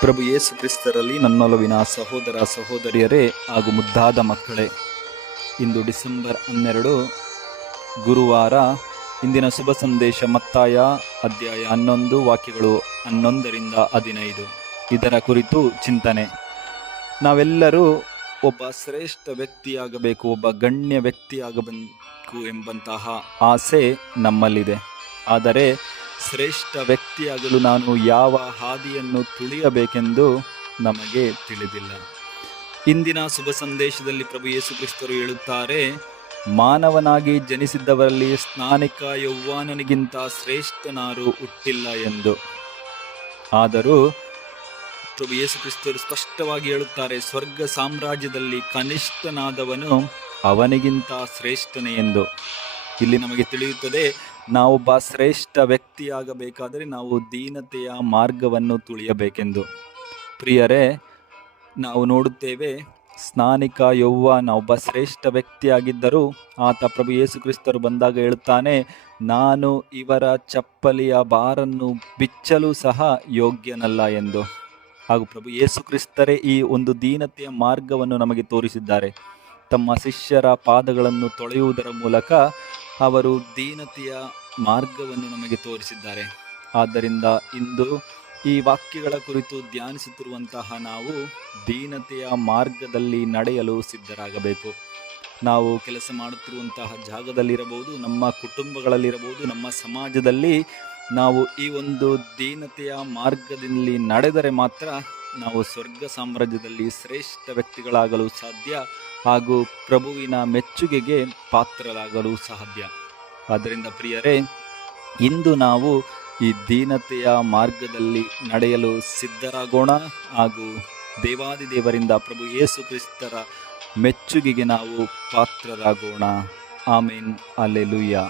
ಪ್ರಭು ಯೇಸು ಕ್ರಿಸ್ತರಲ್ಲಿ ನನ್ನೊಲವಿನ ಸಹೋದರ ಸಹೋದರಿಯರೇ ಹಾಗೂ ಮುದ್ದಾದ ಮಕ್ಕಳೇ, ಇಂದು ಡಿಸೆಂಬರ್ 12 ಗುರುವಾರ. ಇಂದಿನ ಶುಭ ಸಂದೇಶ ಮತ್ತಾಯ ಅಧ್ಯಾಯ 11 ವಾಕ್ಯಗಳು 11ರಿಂದ 15. ಇದರ ಕುರಿತು ಚಿಂತನೆ. ನಾವೆಲ್ಲರೂ ಒಬ್ಬ ಶ್ರೇಷ್ಠ ವ್ಯಕ್ತಿಯಾಗಬೇಕು, ಒಬ್ಬ ಗಣ್ಯ ವ್ಯಕ್ತಿಯಾಗಬೇಕು ಎಂಬಂತಹ ಆಸೆ ನಮ್ಮಲ್ಲಿದೆ. ಆದರೆ ಶ್ರೇಷ್ಠ ವ್ಯಕ್ತಿಯಾಗಲು ನಾನು ಯಾವ ಹಾದಿಯನ್ನು ತುಳಿಯಬೇಕೆಂದು ನಮಗೆ ತಿಳಿದಿಲ್ಲ. ಇಂದಿನ ಶುಭ ಸಂದೇಶದಲ್ಲಿ ಪ್ರಭು ಯೇಸು ಕ್ರಿಸ್ತರು ಹೇಳುತ್ತಾರೆ, ಮಾನವನಾಗಿ ಜನಿಸಿದ್ದವರಲ್ಲಿ ಸ್ನಾನಿಕ ಯೌವಾನನಿಗಿಂತ ಶ್ರೇಷ್ಠನಾರು ಹುಟ್ಟಿಲ್ಲ ಎಂದು. ಆದರೂ ಪ್ರಭು ಯೇಸು ಕ್ರಿಸ್ತರು ಸ್ಪಷ್ಟವಾಗಿ ಹೇಳುತ್ತಾರೆ, ಸ್ವರ್ಗ ಸಾಮ್ರಾಜ್ಯದಲ್ಲಿ ಕನಿಷ್ಠನಾದವನು ಅವನಿಗಿಂತ ಶ್ರೇಷ್ಠನೇ ಎಂದು. ಇಲ್ಲಿ ನಮಗೆ ತಿಳಿಯುತ್ತದೆ, ನಾವೊಬ್ಬ ಶ್ರೇಷ್ಠ ವ್ಯಕ್ತಿಯಾಗಬೇಕಾದರೆ ನಾವು ದೀನತೆಯ ಮಾರ್ಗವನ್ನು ತುಳಿಯಬೇಕೆಂದು. ಪ್ರಿಯರೇ, ನಾವು ನೋಡುತ್ತೇವೆ, ಸ್ನಾನಿಕ ಯೌವಾನ ಒಬ್ಬ ಶ್ರೇಷ್ಠ ವ್ಯಕ್ತಿಯಾಗಿದ್ದರೂ ಆತ ಪ್ರಭು ಯೇಸು ಕ್ರಿಸ್ತರು ಬಂದಾಗ ಹೇಳುತ್ತಾನೆ, ನಾನು ಇವರ ಚಪ್ಪಲಿಯ ಬಾರನ್ನು ಬಿಚ್ಚಲು ಸಹ ಯೋಗ್ಯನಲ್ಲ ಎಂದು. ಹಾಗೂ ಪ್ರಭು ಯೇಸು ಕ್ರಿಸ್ತರೇ ಈ ಒಂದು ದೀನತೆಯ ಮಾರ್ಗವನ್ನು ನಮಗೆ ತೋರಿಸಿದ್ದಾರೆ. ತಮ್ಮ ಶಿಷ್ಯರ ಪಾದಗಳನ್ನು ತೊಳೆಯುವುದರ ಮೂಲಕ ಅವರು ದೀನತೆಯ ಮಾರ್ಗವನ್ನು ನಮಗೆ ತೋರಿಸಿದ್ದಾರೆ. ಆದ್ದರಿಂದ ಇಂದು ಈ ವಾಕ್ಯಗಳ ಕುರಿತು ಧ್ಯಾನಿಸುತ್ತಿರುವಂತಹ ನಾವು ದೀನತೆಯ ಮಾರ್ಗದಲ್ಲಿ ನಡೆಯಲು ಸಿದ್ಧರಾಗಬೇಕು. ನಾವು ಕೆಲಸ ಮಾಡುತ್ತಿರುವಂತಹ ಜಾಗದಲ್ಲಿರಬಹುದು, ನಮ್ಮ ಕುಟುಂಬಗಳಲ್ಲಿರಬಹುದು, ನಮ್ಮ ಸಮಾಜದಲ್ಲಿ ನಾವು ಈ ಒಂದು ದೀನತೆಯ ಮಾರ್ಗದಲ್ಲಿ ನಡೆದರೆ ಮಾತ್ರ ನಾವು ಸ್ವರ್ಗ ಸಾಮ್ರಾಜ್ಯದಲ್ಲಿ ಶ್ರೇಷ್ಠ ವ್ಯಕ್ತಿಗಳಾಗಲು ಸಾಧ್ಯ, ಹಾಗೂ ಪ್ರಭುವಿನ ಮೆಚ್ಚುಗೆಗೆ ಪಾತ್ರರಾಗಲು ಸಾಧ್ಯ. ಆದ್ದರಿಂದ ಪ್ರಿಯರೇ, ಇಂದು ನಾವು ಈ ದೀನತೆಯ ಮಾರ್ಗದಲ್ಲಿ ನಡೆಯಲು ಸಿದ್ಧರಾಗೋಣ, ಹಾಗೂ ದೇವಾದಿದೇವರಿಂದ ಪ್ರಭು ಯೇಸು ಕ್ರಿಸ್ತರ ಮೆಚ್ಚುಗೆಗೆ ನಾವು ಪಾತ್ರರಾಗೋಣ. ಆಮೇನ್. ಹಲ್ಲೆಲೂಯಾ.